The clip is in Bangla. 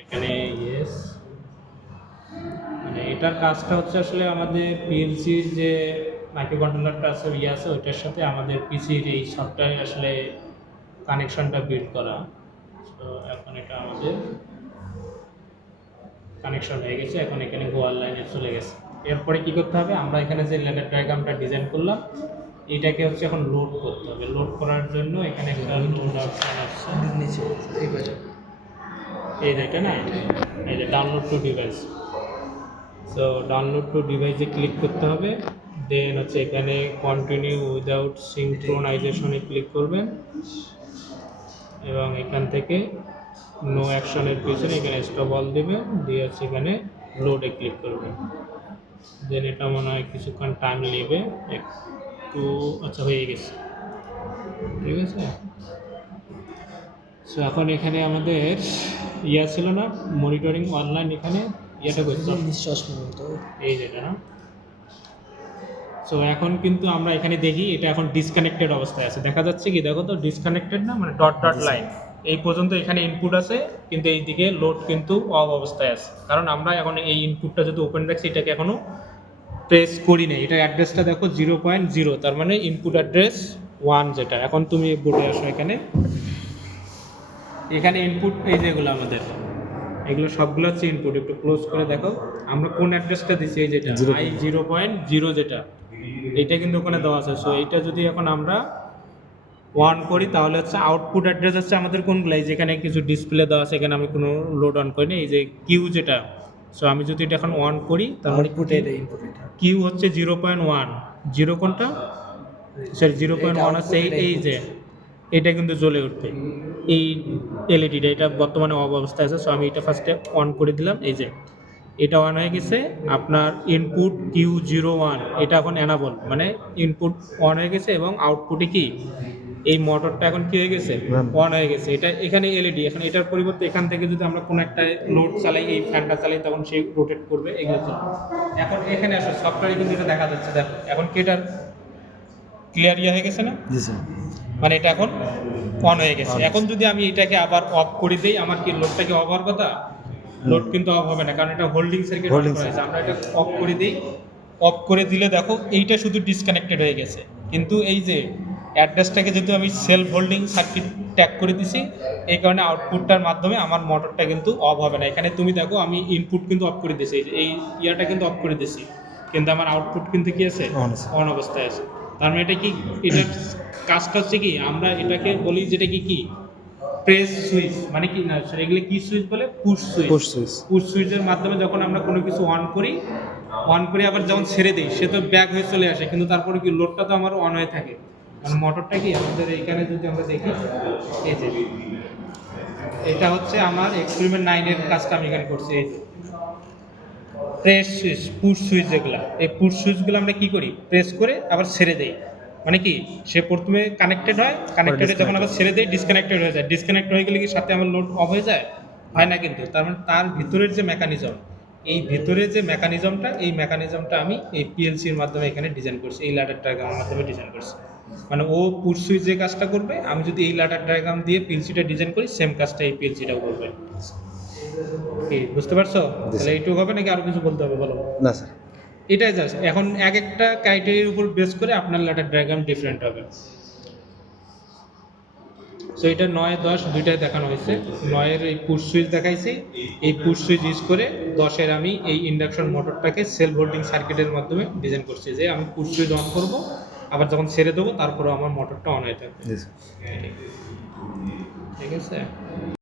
এখানে ইয়েস, মানে এটার কাজটা হচ্ছে আসলে আমাদের পিএলসির যে মাইক্রো কন্ট্রোলারটা আছে আছে ওইটার সাথে আমাদের পিসির এই সফটওয়্যার আসলে কানেকশনটা বিল্ড করা। তো এখন এটা আমাদের কানেকশন হয়ে গেছে, এখন এখানে গোয়াল লাইনে চলে গেছে। এরপরে কি করতে হবে, আমরা এখানে যে ল্যাডার ডায়াগ্রামটা ডিজাইন করলাম এটাকে হচ্ছে এখন লোড করতে হবে। লোড করার জন্য এখানে একটা লোড অপশন আছে নিচে এই পাশে এই যেটা না, এই যে download to device. So download to ডিভাইসে ক্লিক করতে হবে, দেন হচ্ছে এখানে কন্টিনিউ উইদাউট সিঙ্ক্রোনাইজেশনে ক্লিক করবেন এবং এখান থেকে নো অ্যাকশনের পিছনে এখানে স্টপ অল দেবেন, দিয়ে হচ্ছে এখানে লোডে ক্লিক করবেন। দেন এটা মনে হয় কিছুক্ষণ টাইম নেবে একটু। আচ্ছা, হয়ে গেছে, ঠিক আছে। সো এখন এখানে আমাদের ছিল না মনিটরিং অনলাইন, এখানে ইয়েটা করতে নিঃশ্বাস মতো এই যেটা না। সো এখন কিন্তু আমরা এখানে দেখি এটা এখন ডিসকানেক্টেড অবস্থায় আছে, দেখা যাচ্ছে কি, দেখো তো ডিসকানেক্টেড না, মানে ডট ডট লাইন এই পর্যন্ত এখানে ইনপুট আছে, কিন্তু এই দিকে লোড কিন্তু অফ অবস্থায় আছে, কারণ আমরা এখন এই ইনপুটটা যদি ওপেন রাখছি এটাকে এখনো প্রেস করি নাই। এটা অ্যাড্রেসটা দেখো 0.0, তার মানে ইনপুট অ্যাড্রেস 1 যেটা। এখন তুমি বোর্ডে আসো, এখানে এখানে ইনপুট এই যেগুলো আমাদের এগুলো সবগুলো হচ্ছে ইনপুট। একটু ক্লোজ করে দেখো আমরা কোন অ্যাড্রেসটা দিচ্ছি, এই যেটা i 0.0 যেটা, এইটা কিন্তু ওখানে দেওয়া আছে। সো এইটা যদি এখন আমরা 1 করি তাহলে হচ্ছে আউটপুট অ্যাড্রেস হচ্ছে আমাদের কোনগুলো, এই যেখানে কিছু ডিসপ্লে দেওয়া আছে, এখানে আমি কোনো লোড অন করিনি, এই যে কিউ যেটা। সো আমি যদি এটা এখন 1 করি তাহলে কিউ হচ্ছে 0.1, জিরো কোনটা, সরি 0.1 হচ্ছে এই যে এটা কিন্তু জ্বলে উঠবে, এই এলইডিটা এটা বর্তমানে অফ অবস্থায় আছে। সো আমি এটা ফার্স্টে অন করে দিলাম, এই যে এটা অন হয়ে গেছে। আপনার ইনপুট Q01 এটা এখন এনাবল, মানে ইনপুট অন হয়ে গেছে এবং আউটপুটে কি এই মোটরটা এখন কি হয়ে গেছে, অন হয়ে গেছে। এটা এখানে এলইডি, এখন এটার পরিবর্তে এখান থেকে যদি আমরা কোনো একটা লোড চালাই, এই ফ্যানটা চালাই, তখন সেই রোটেট করবে, এগুলো চলবে। এখন এখানে আসলে সফটওয়্যারে কিন্তু এটা দেখা যাচ্ছে, দেখো এখন কি এটার ক্লিয়ার হয়ে গেছে না, মানে এটা এখন অন হয়ে গেছে। এখন যদি আমি এটাকে আবার অফ করে দিই, আমার কি লোডটা কি অফ হওয়ার কথা, লোড কিন্তু অফ হবে না, কারণ এটা হোল্ডিং সার্কিট রয়েছে। আমরা এটা অফ করে দিই, অফ করে দিলে দেখো এইটা শুধু ডিসকানেক্টেড হয়ে গেছে, কিন্তু এই যে অ্যাড্রেসটাকে যদি আমি সেলফ হোল্ডিং সার্কিট ট্যাগ করে দিছি, এই কারণে আউটপুটটার মাধ্যমে আমার মোটরটা কিন্তু অফ হবে না। এখানে তুমি দেখো আমি ইনপুট কিন্তু অফ করে দিয়েছি, এই ইয়াটা কিন্তু অফ করে দিয়েছি, কিন্তু আমার আউটপুট কিন্তু কি আছে, অন অবস্থায় আছে। তার মানে এটা কি, এটার কাজটা হচ্ছে কি, আমরা এটাকে বলি যেটা কি প্রেস সুইচ, মানে কি না এগুলো কি সুইচ বলে, পুশ সুইচ। পুশ সুইচের মাধ্যমে যখন আমরা কোনো কিছু অন করি আবার যখন ছেড়ে দিই, সে তো ব্যাক হয়ে চলে আসে, কিন্তু তারপরে কি লোডটা তো আমার অন হয়ে থাকে। মানে মোটরটা কি আমাদের এইখানে যদি আমরা দেখি, এই যে এটা হচ্ছে আমার এক্সপেরিমেন্ট 9 এর কাজটা আমি এখানে করছি। এই প্রেস সুইচ, পুশ সুইচ যেগুলো, এই পুশ সুইচগুলো আমরা কি করি, প্রেস করে আবার ছেড়ে দেই। মানে কি, সে প্রথমে কানেক্টেড হয়, কানেক্টেডে যখন আবার ছেড়ে দেয় ডিসকানেক্টেড হয়ে যায়। ডিসকানেক্ট হয়ে গেলে কি সাথে আমার লোড অফ হয়ে যায়, হয় না কিন্তু। তার মানে তার ভিতরের যে মেকানিজম, এই ভিতরে যে মেকানিজমটা, এই মেকানিজমটা আমি এই পিএলসির মাধ্যমে এখানে ডিজাইন করছি, এই ল্যাডার ডায়াগ্রামের মাধ্যমে ডিজাইন করছি। মানে ও পুশ সুইচ যে কাজটা করবে, আমি যদি এই ল্যাডার ডায়াগ্রাম দিয়ে পিএলসিটা ডিজাইন করি, সেম কাজটা এই পিএলসিটাও করবে। কি বুঝতে পারছো? তাহলে এইটুকু হবে নাকি আরো কিছু বলতে হবে, বলো। না স্যার, এটাই জাস্ট, এখন এক একটা ক্রাইটেরিয়ার উপর বেস করে আপনার ল্যাডার ডায়াগ্রাম ডিফারেন্ট হবে। সো এটা 9, 10 দুইটাই দেখানো হয়েছে। 9-এর এই পুশ সুইচ দেখাইছি, এই পুশ সুইচ ইউজ করে 10-এর আমি এই ইন্ডাকশন মোটরটাকে সেলফ হোল্ডিং সার্কিটের মাধ্যমে ডিজাইন করছি, যে আমি পুশ সুইচ অন করব, আবার যখন ছেড়ে দেবো তারপরে আমার মোটরটা অন হয়ে থাকবে। ঠিক আছে।